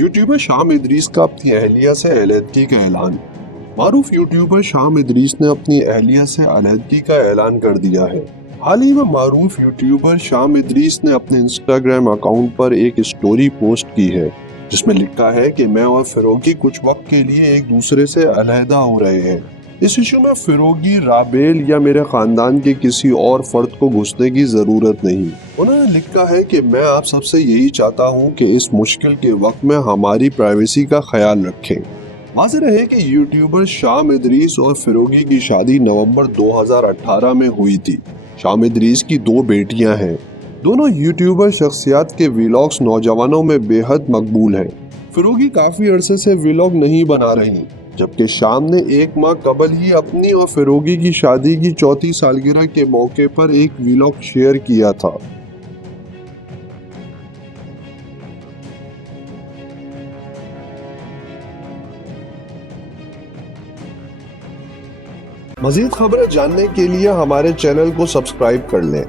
YouTuber शाम इदरीस का अपनी अहलिया से अलहदगी का ऐलान। मारूफ यूट्यूबर शाम इदरीस ने अपनी अहलिया से अलहदगी का ऐलान कर दिया है। हाल ही में मारूफ यूट्यूबर शाम इदरीस ने अपने इंस्टाग्राम अकाउंट पर एक स्टोरी पोस्ट की है जिसमें लिखा है कि मैं और फिरोगी कुछ वक्त के लिए एक दूसरे से अलहदा हो रहे हैं। इस इशू में फिरोगी, राबेल या मेरे खानदान के किसी और फर्द को घुसने की जरूरत नहीं। उन्होंने लिखा है कि मैं आप सबसे यही चाहता हूं कि इस मुश्किल के वक्त में हमारी प्राइवेसी का ख्याल रखें। वाज़ेह रहे कि यूट्यूबर शाम इदरीस और फिरोगी की शादी नवंबर 2018 में हुई थी। शाम इदरीस की 2 बेटियां हैं। दोनों यूट्यूबर शख्सियत के व्लॉग्स नौजवानों में बेहद मकबूल हैं। फिरोगी काफी अरसे से व्लॉग नहीं बना रही, जबकि शाम ने 1 माह कबल ही अपनी और फिरोगी की शादी की 4थी सालगिरह के मौके पर एक व्लॉग शेयर किया था। मज़ीद खबरें जानने के लिए हमारे चैनल को सब्सक्राइब कर लें।